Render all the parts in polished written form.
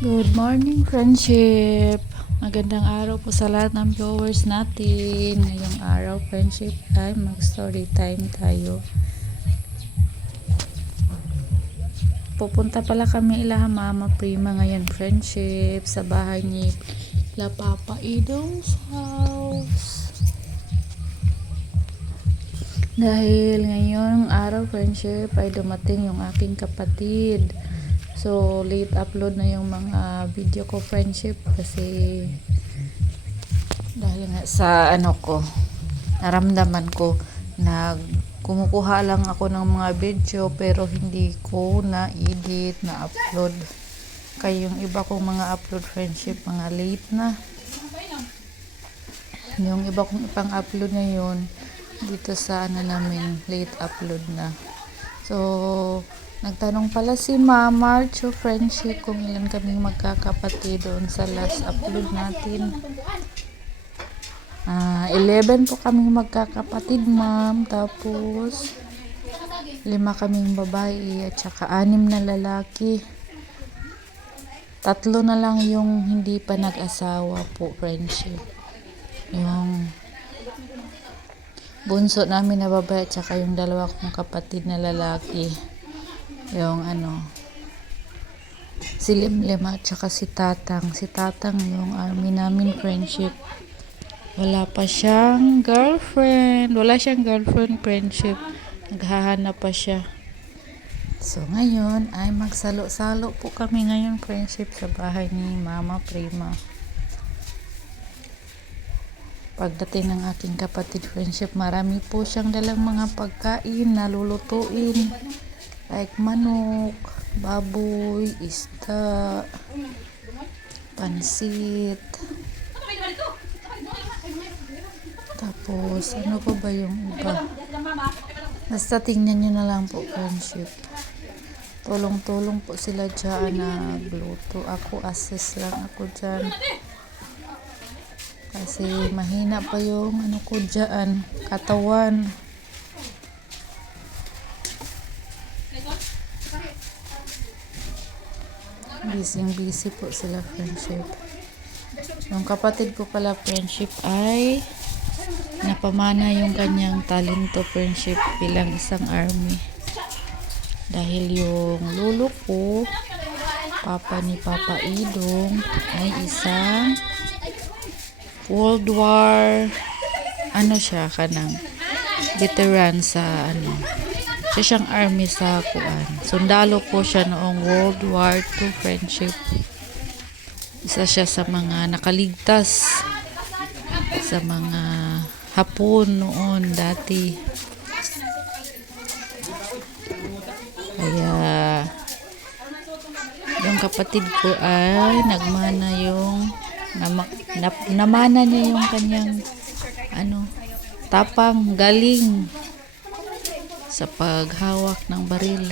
Good morning, friendship! Magandang araw po sa lahat ng viewers natin. Ngayong araw, friendship, ay mag-story time tayo. Pupunta pala kami ila Mama Prima ngayon, friendship, sa bahay ni La Papa Idong's house. Dahil ngayong araw, friendship, ay dumating yung aking kapatid. So, late upload na yung mga video ko, friendship, kasi dahil nga sa naramdaman ko na kumukuha lang ako ng mga video pero hindi ko na-edit, na-upload. Kaya yung iba kong mga upload, friendship, mga late na. Yung iba kong ipang-upload ngayon, dito sa namin, late upload na. So, nagtanong pala si Mama Marcho, friendship, kung ilan kaming magkakapatid doon sa last upload natin. 11 po kaming magkakapatid, ma'am. Tapos 5 kaming babae at saka 6 na lalaki. 3 na lang yung hindi pa nag-asawa po, friendship. Yung bunso namin na babae at saka yung 2 kong kapatid na lalaki. Yung si Limlim at saka si Tatang. Si Tatang yung army namin, friendship. Wala pa siyang girlfriend. Wala siyang girlfriend, friendship. Naghahanap pa siya. So, ngayon ay magsalo-salo po kami ngayon, friendship, sa bahay ni Mama Prima. Pagdating ng aking kapatid, friendship, marami po siyang dalang mga pagkain na lulutuin. Like manok, baboy, isda, pansit. Tapos, ano pa ba yung iba? Basta tingnan nyo na lang po, friendship. Tulong-tulong po sila dyan na gluto. Ako, assist lang ako dyan. Kasi mahina pa yung ko dyan, katawan. Busy po sila, friendship. Yung kapatid ko pala, friendship, ay napamana yung kanyang talento, friendship, bilang isang army. Dahil yung lolo ko, papa ni Papa Idong, ay isang World War, siya, kanang veteran sa siya siyang army sa sundalo po siya noong World War II, friendship. Isa siya sa mga nakaligtas sa mga Hapon noon dati. Kaya yung kapatid ko ay nagmana yung namana niya yung kanyang tapang, galing sa paghawak ng baril.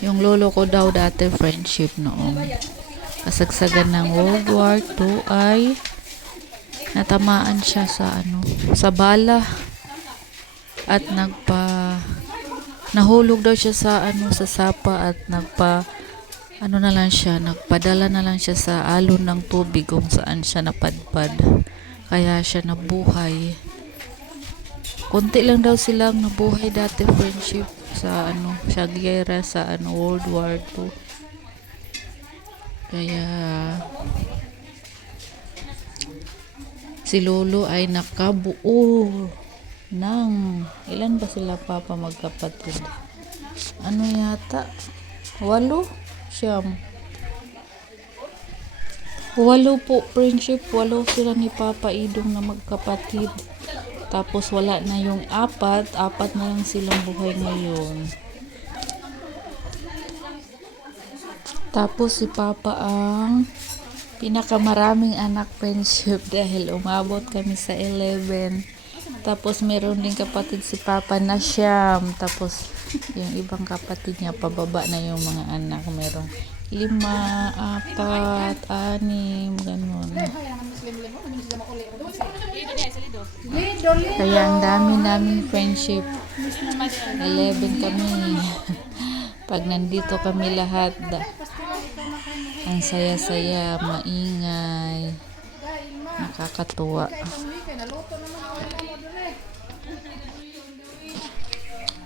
Yung lolo ko daw dati, friendship, noong kasagsagan ng World War II ay natamaan siya sa bala at nahulog daw siya sa sa sapa at nagpadala na lang siya sa alon ng tubig kung saan siya napadpad. Kaya siya nabuhay. Konti lang daw silang nabuhay dati, friendship, sa sa giyera sa World War II. Kaya si lolo ay nakabuo ng ilan ba sila papa magkapatid? Yata 8 siyam. 8 po, friendship. 8 sila ni Papa Idong na magkapatid. Tapos wala na yung 4 na lang silang buhay ngayon. Tapos si Papa ang pinakamaraming anak, friendship, dahil umabot kami sa 11. Tapos meron din kapatid si Papa na siyam. Tapos yung ibang kapatid niya pababa na yung mga anak. Merong 5, 4, 6, ganun. Kaya ang dami namin, friendship. 11 kami. Pag nandito kami lahat, ang saya-saya, maingay, nakakatuwa.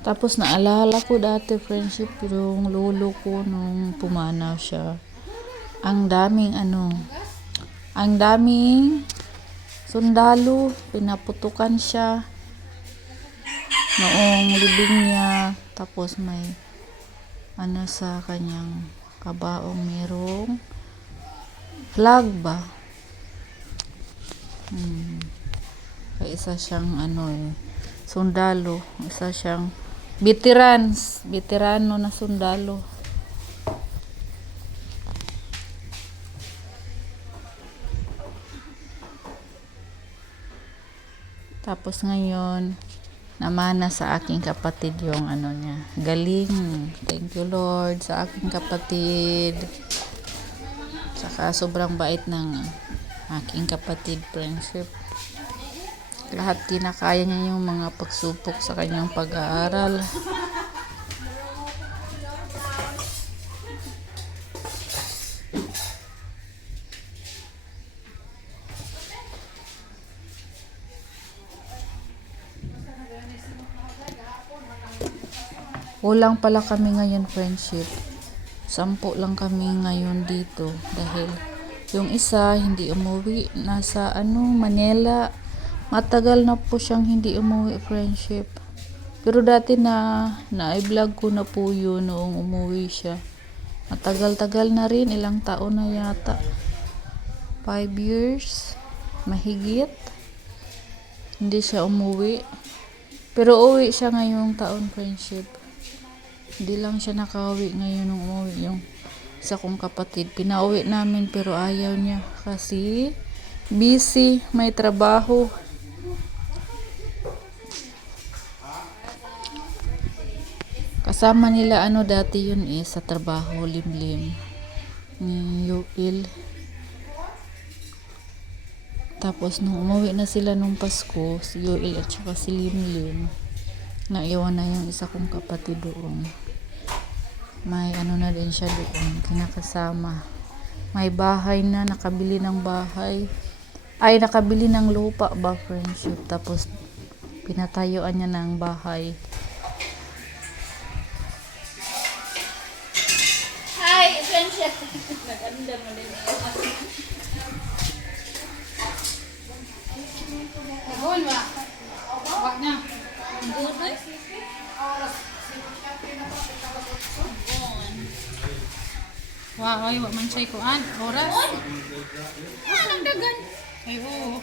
Tapos naalala ko dati friendship yung lolo ko nung pumanaw siya. Ang daming sundalo, pinaputukan siya noong libing niya. Tapos may sa kanyang kabaong merong flag ba? Kaya isa siyang sundalo, isa siyang veterano na sundalo. Tapos ngayon, namana sa aking kapatid yung niya. Galing. Thank you Lord sa aking kapatid. Saka sobrang bait ng aking kapatid, friendship. Lahat kinakaya niya yung mga pagsupok sa kanyang pag-aaral. Kulang pala kami ngayon, friendship. 10 lang kami ngayon dito dahil yung isa hindi umuwi, nasa Manila. Matagal na po siyang hindi umuwi, friendship. Pero dati na-vlog ko na po yun noong umuwi siya. Matagal-tagal na rin, ilang taon na yata. 5 years mahigit hindi siya umuwi. Pero uwi siya ngayong taon, friendship. Hindi lang siya nakauwi ngayon nung umuwi yung isa kong kapatid. Pinauwi namin pero ayaw niya kasi busy, may trabaho. Kasama nila dati yun sa trabaho, Limlim ni Yuil. Tapos nung umuwi na sila nung Pasko, si Yuil at saka si Limlim, naiwan na yung isa kong kapatid doon. May na din siya doon, kinakasama. May bahay na, nakabili ng bahay. Ay, nakabili ng lupa ba, friendship. Tapos pinatayuan niya ng bahay. Hi, friendship. Naganda mo din. Ahon ba? Wag na. Wow, ay, wag man siya'y kuan. Oras. Anong dagan? Ay, oo.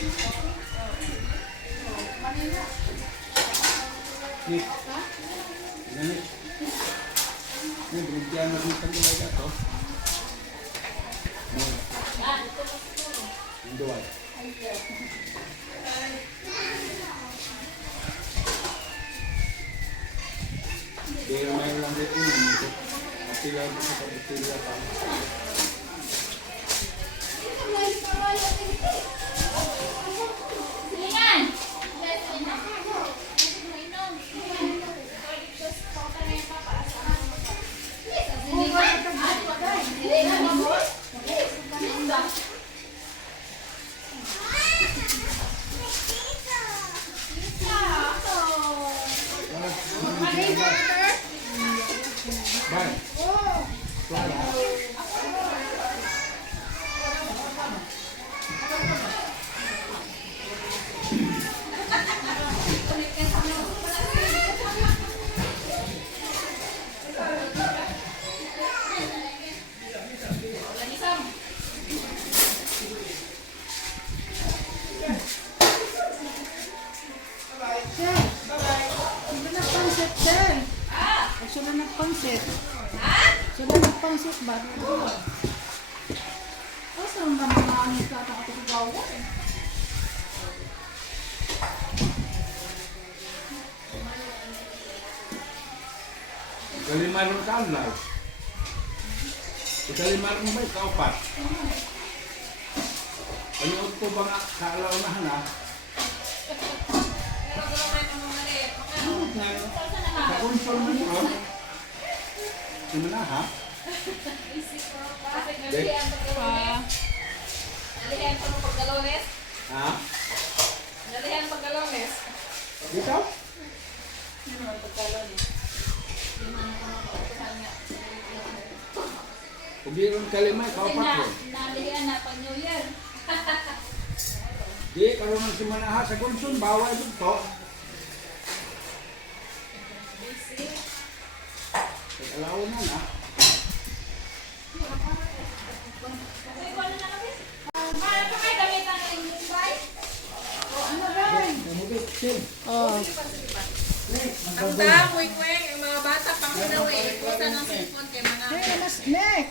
Nih. Ini. Ini berhentian lagi kan dia jatuh. Dua. Dia main lang dito ni. Pila sa pila pa. Bye. Sila nagpansit. Sila nagpansit ba? Asa ang mga anis ka ito ako gawa eh. Kalima rin ka lang. Kalima rin ba ikaw pa? Panood ko ba nga kaalaw na hana? Kakonsol mo nyo. Simula ha? Nalihan pa ng paggalones? Ha? Nalihan paggalones? Dito? Kung di rin kalima, ikaw pa ko. Nalihan na pag New Year. Di, karoon ng simula ha. Sa konsol, bawal dito. Alaw na na. Para pa kayo gamitan ng inyong bay? Oh, Ang damoy ko yung mga bata pang hinawi. Ikutan ng cellphone kay mga... Nek!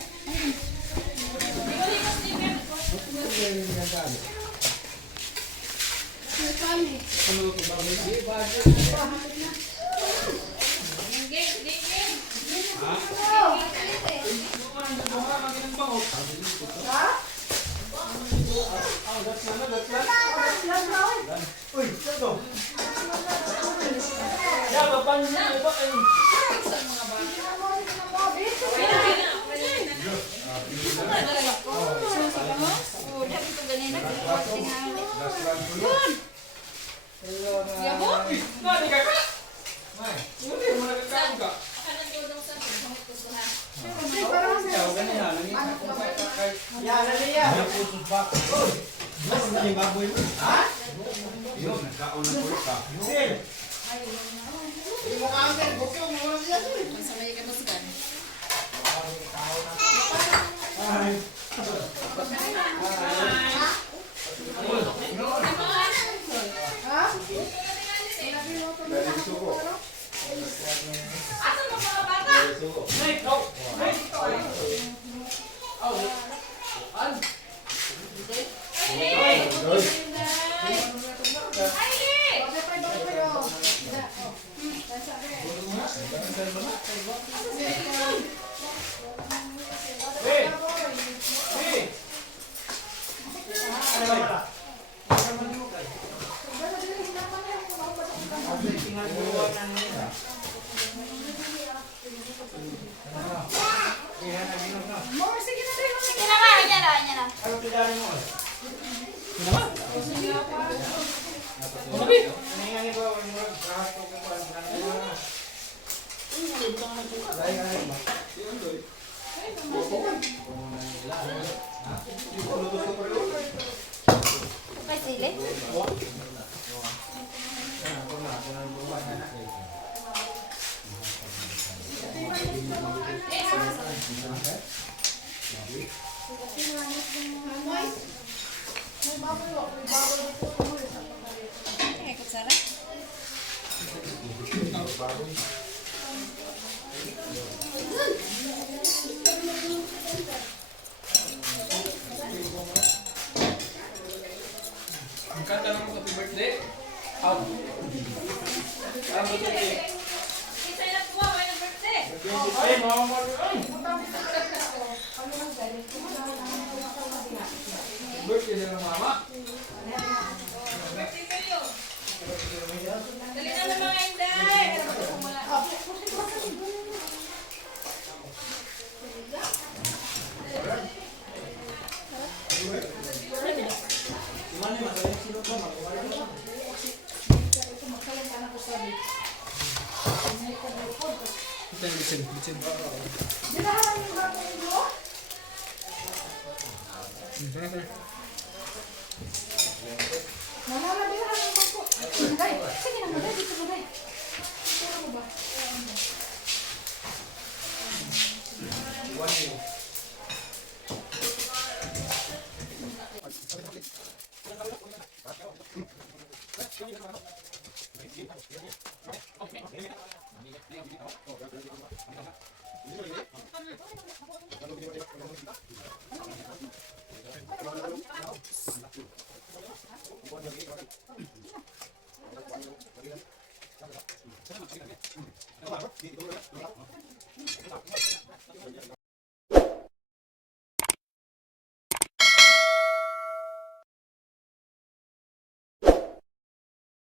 Eh, kutsara. Ang kanta naman happy birthday. Out. Happy birthday. Isa na po, may birthday. Ay, mama. Ay. Birthday na ng mama. Birthday kayo. Dali na ng mga inday.